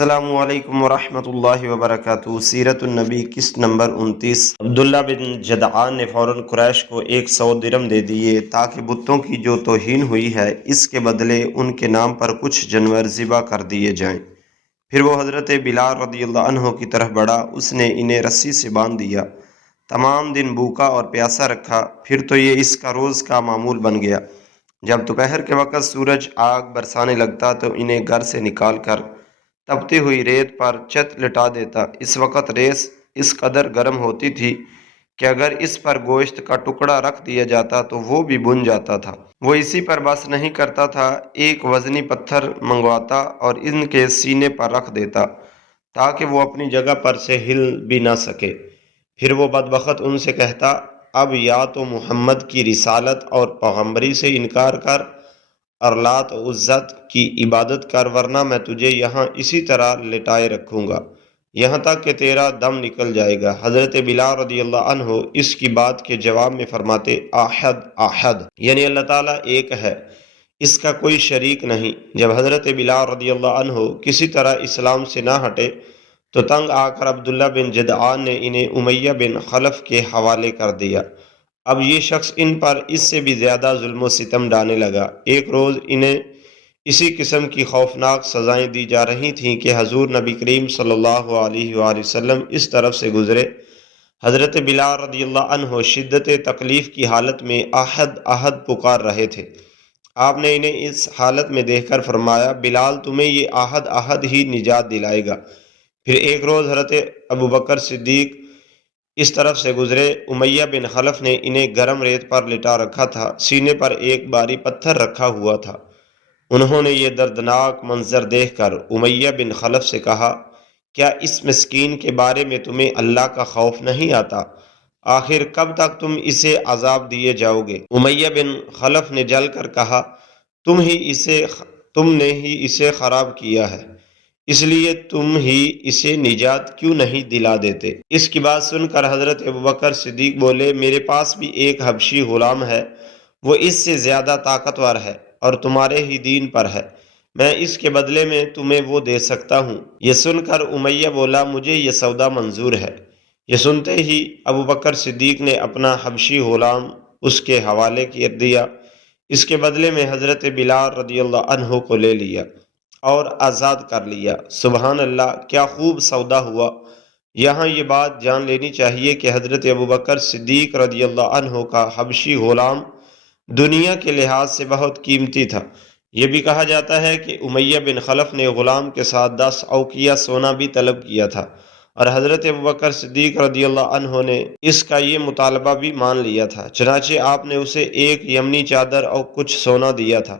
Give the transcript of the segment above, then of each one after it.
السلام علیکم ورحمۃ اللہ وبرکاتہ۔ سیرت النبی قسط نمبر 29۔ عبداللہ بن جدعان نے فوراً قریش کو 100 درم دے دیے تاکہ بتوں کی جو توہین ہوئی ہے اس کے بدلے ان کے نام پر کچھ جانور ذبح کر دیے جائیں۔ پھر وہ حضرت بلال رضی اللہ عنہ کی طرف بڑھا، اس نے انہیں رسی سے باندھ دیا، تمام دن بھوکا اور پیاسا رکھا، پھر تو یہ اس کا روز کا معمول بن گیا۔ جب دوپہر کے وقت سورج آگ برسانے لگتا تو انہیں گھر سے نکال کر تپتی ہوئی ریت پر چت لٹا دیتا۔ اس وقت ریت اس قدر گرم ہوتی تھی کہ اگر اس پر گوشت کا ٹکڑا رکھ دیا جاتا تو وہ بھی بھن جاتا تھا۔ وہ اسی پر بس نہیں کرتا تھا، ایک وزنی پتھر منگواتا اور ان کے سینے پر رکھ دیتا تاکہ وہ اپنی جگہ پر سے ہل بھی نہ سکے۔ پھر وہ بدبخت ان سے کہتا، اب یا تو محمد کی رسالت اور پیغمبری سے انکار کر اور لات و عزت کی عبادت کر، ورنہ میں تجھے یہاں اسی طرح لٹائے رکھوں گا یہاں تک کہ تیرا دم نکل جائے گا۔ حضرت بلال رضی اللہ عنہ اس کی بات کے جواب میں فرماتے، احد احد، یعنی اللہ تعالیٰ ایک ہے، اس کا کوئی شریک نہیں۔ جب حضرت بلال رضی اللہ عنہ کسی طرح اسلام سے نہ ہٹے تو تنگ آ کر عبداللہ بن جدعان نے انہیں امیہ بن خلف کے حوالے کر دیا۔ اب یہ شخص ان پر اس سے بھی زیادہ ظلم و ستم ڈالنے لگا۔ ایک روز انہیں اسی قسم کی خوفناک سزائیں دی جا رہی تھیں کہ حضور نبی کریم صلی اللہ علیہ وآلہ وسلم اس طرف سے گزرے۔ حضرت بلال رضی اللہ عنہ شدت تکلیف کی حالت میں احد احد پکار رہے تھے۔ آپ نے انہیں اس حالت میں دیکھ کر فرمایا، بلال تمہیں یہ احد احد ہی نجات دلائے گا۔ پھر ایک روز حضرت ابوبکر صدیق اس طرف سے گزرے۔ امیہ بن خلف نے انہیں گرم ریت پر لٹا رکھا تھا، سینے پر ایک باری پتھر رکھا ہوا تھا۔ انہوں نے یہ دردناک منظر دیکھ کر امیہ بن خلف سے کہا، کیا اس مسکین کے بارے میں تمہیں اللہ کا خوف نہیں آتا؟ آخر کب تک تم اسے عذاب دیے جاؤ گے؟ امیہ بن خلف نے جل کر کہا، تم نے ہی اسے خراب کیا ہے، اس لیے تم ہی اسے نجات کیوں نہیں دلا دیتے؟ اس کی بات سن کر حضرت ابوبکر صدیق بولے، میرے پاس بھی ایک حبشی غلام ہے، وہ اس سے زیادہ طاقتور ہے اور تمہارے ہی دین پر ہے، میں اس کے بدلے میں تمہیں وہ دے سکتا ہوں۔ یہ سن کر امیہ بولا، مجھے یہ سودا منظور ہے۔ یہ سنتے ہی ابوبکر صدیق نے اپنا حبشی غلام اس کے حوالے کر دیا۔ اس کے بدلے میں حضرت بلال رضی اللہ عنہ کو لے لیا اور آزاد کر لیا۔ سبحان اللہ، کیا خوب سودا ہوا۔ یہاں یہ بات جان لینی چاہیے کہ حضرت ابوبکر صدیق رضی اللہ عنہ کا حبشی غلام دنیا کے لحاظ سے بہت قیمتی تھا۔ یہ بھی کہا جاتا ہے کہ امیہ بن خلف نے غلام کے ساتھ 10 اوقیہ سونا بھی طلب کیا تھا اور حضرت ابوبکر صدیق رضی اللہ عنہ نے اس کا یہ مطالبہ بھی مان لیا تھا، چنانچہ آپ نے اسے ایک یمنی چادر اور کچھ سونا دیا تھا۔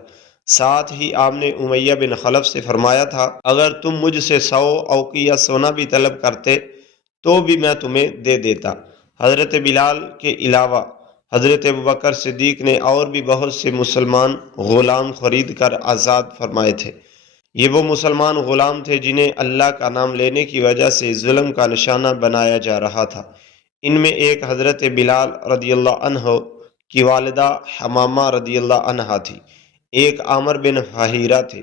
ساتھ ہی آپ نے امیہ بن خلف سے فرمایا تھا، اگر تم مجھ سے 100 اوقیہ سونا بھی طلب کرتے تو بھی میں تمہیں دے دیتا۔ حضرت بلال کے علاوہ حضرت ابوبکر صدیق نے اور بھی بہت سے مسلمان غلام خرید کر آزاد فرمائے تھے۔ یہ وہ مسلمان غلام تھے جنہیں اللہ کا نام لینے کی وجہ سے ظلم کا نشانہ بنایا جا رہا تھا۔ ان میں ایک حضرت بلال رضی اللہ عنہ کی والدہ حمامہ رضی اللہ عنہا تھی، ایک عامر بن فہیرہ تھے۔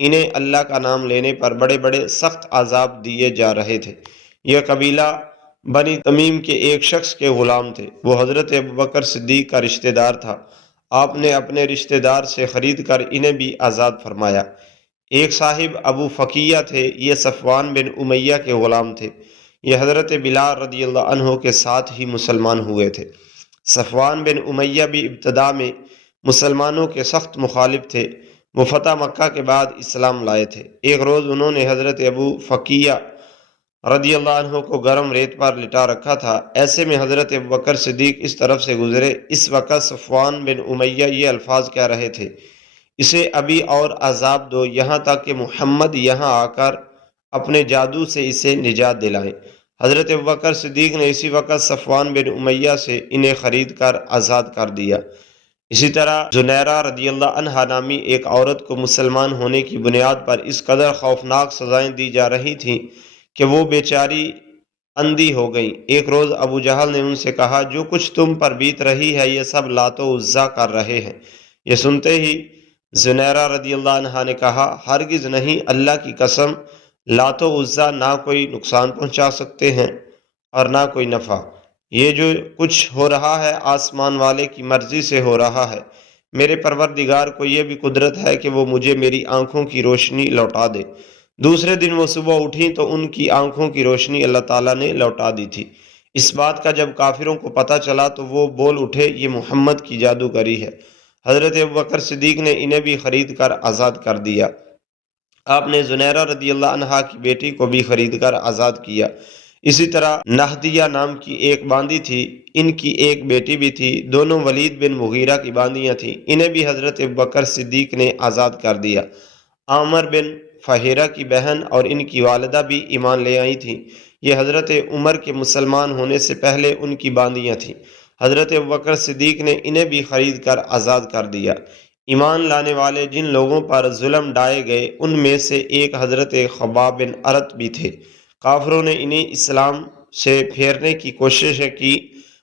انہیں اللہ کا نام لینے پر بڑے بڑے سخت عذاب دیے جا رہے تھے۔ یہ قبیلہ بنی تمیم کے ایک شخص کے غلام تھے، وہ حضرت ابوبکر صدیق کا رشتہ دار تھا۔ آپ نے اپنے رشتہ دار سے خرید کر انہیں بھی آزاد فرمایا۔ ایک صاحب ابو فقیہ تھے، یہ صفوان بن امیہ کے غلام تھے، یہ حضرت بلال رضی اللہ عنہ کے ساتھ ہی مسلمان ہوئے تھے۔ صفوان بن امیہ بھی ابتدا میں مسلمانوں کے سخت مخالف تھے، وہ فتح مکہ کے بعد اسلام لائے تھے۔ ایک روز انہوں نے حضرت ابو فقیہ رضی اللہ عنہ کو گرم ریت پر لٹا رکھا تھا۔ ایسے میں حضرت ابوبکر صدیق اس طرف سے گزرے۔ اس وقت صفوان بن امیہ یہ الفاظ کہہ رہے تھے، اسے ابھی اور عذاب دو یہاں تک کہ محمد یہاں آ کر اپنے جادو سے اسے نجات دلائیں۔ حضرت ابوبکر صدیق نے اسی وقت صفوان بن امیہ سے انہیں خرید کر آزاد کر دیا۔ اسی طرح زنیرہ رضی اللہ عنہا نامی ایک عورت کو مسلمان ہونے کی بنیاد پر اس قدر خوفناک سزائیں دی جا رہی تھیں کہ وہ بیچاری اندھی ہو گئیں۔ ایک روز ابو جہل نے ان سے کہا، جو کچھ تم پر بیت رہی ہے یہ سب لات و عزا کر رہے ہیں۔ یہ سنتے ہی زنیرہ رضی اللہ عنہا نے کہا، ہرگز نہیں، اللہ کی قسم، لات و عزا نہ کوئی نقصان پہنچا سکتے ہیں اور نہ کوئی نفع۔ یہ جو کچھ ہو رہا ہے آسمان والے کی مرضی سے ہو رہا ہے۔ میرے پروردگار کو یہ بھی قدرت ہے کہ وہ مجھے میری آنکھوں کی روشنی لوٹا دے۔ دوسرے دن وہ صبح اٹھیں تو ان کی آنکھوں کی روشنی اللہ تعالیٰ نے لوٹا دی تھی۔ اس بات کا جب کافروں کو پتہ چلا تو وہ بول اٹھے یہ محمد کی جادوگری ہے۔ حضرت ابوبکر صدیق نے انہیں بھی خرید کر آزاد کر دیا۔ آپ نے زنیرہ رضی اللہ عنہا کی بیٹی کو بھی خرید کر آزاد کیا۔ اسی طرح نہدیہ نام کی ایک باندی تھی، ان کی ایک بیٹی بھی تھی، دونوں ولید بن مغیرہ کی باندیاں تھیں، انہیں بھی حضرت ابوبکر صدیق نے آزاد کر دیا۔ عامر بن فہیرہ کی بہن اور ان کی والدہ بھی ایمان لے آئی تھیں، یہ حضرت عمر کے مسلمان ہونے سے پہلے ان کی باندیاں تھیں۔ حضرت ابوبکر صدیق نے انہیں بھی خرید کر آزاد کر دیا۔ ایمان لانے والے جن لوگوں پر ظلم ڈھائے گئے ان میں سے ایک حضرت خباب بن ارت بھی تھے۔ کافروں نے انہیں اسلام سے پھیرنے کی کوشش کی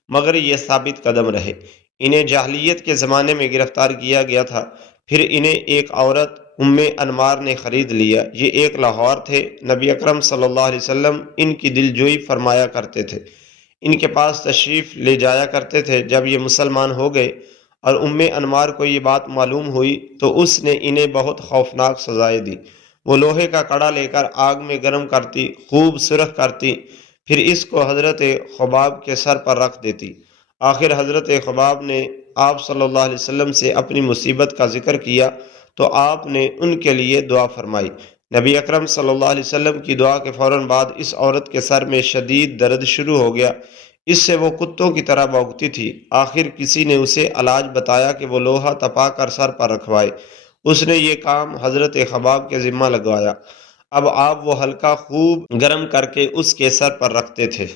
مگر یہ ثابت قدم رہے۔ انہیں جاہلیت کے زمانے میں گرفتار کیا گیا تھا، پھر انہیں ایک عورت ام انمار نے خرید لیا۔ یہ ایک لاہور تھے، نبی اکرم صلی اللہ علیہ وسلم ان کی دلجوئی فرمایا کرتے تھے، ان کے پاس تشریف لے جایا کرتے تھے۔ جب یہ مسلمان ہو گئے اور ام انمار کو یہ بات معلوم ہوئی تو اس نے انہیں بہت خوفناک سزائیں دی۔ وہ لوہے کا کڑا لے کر آگ میں گرم کرتی، خوب سرخ کرتی، پھر اس کو حضرت خباب کے سر پر رکھ دیتی۔ آخر حضرت خباب نے آپ صلی اللہ علیہ وسلم سے اپنی مصیبت کا ذکر کیا تو آپ نے ان کے لیے دعا فرمائی۔ نبی اکرم صلی اللہ علیہ وسلم کی دعا کے فوراً بعد اس عورت کے سر میں شدید درد شروع ہو گیا، اس سے وہ کتوں کی طرح بھونکتی تھی۔ آخر کسی نے اسے علاج بتایا کہ وہ لوہا تپا کر سر پر رکھوائے۔ اس نے یہ کام حضرت خباب کے ذمہ لگوایا۔ اب آپ وہ حلقہ خوب گرم کر کے اس کے سر پر رکھتے تھے۔